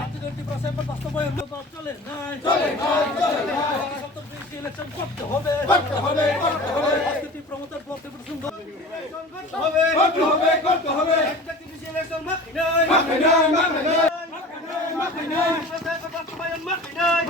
রাজনৈতিক প্রসেসের বাস্তবায়ন চলে নাই ইলেকশন করতে হবে রাজনীতি প্রমোটার ব্লক করতে হবে ইলেকশন মাখি নাই বাস্তবায়ন মাখি নাই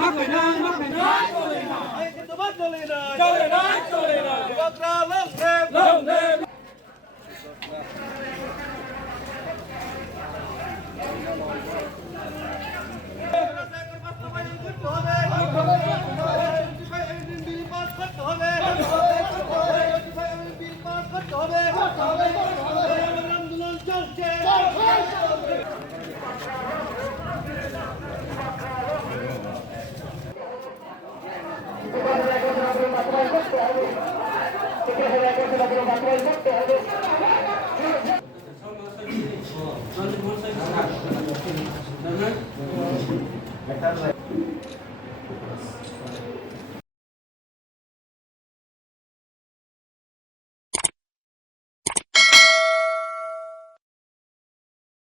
চলে না আন্দোলন চলছে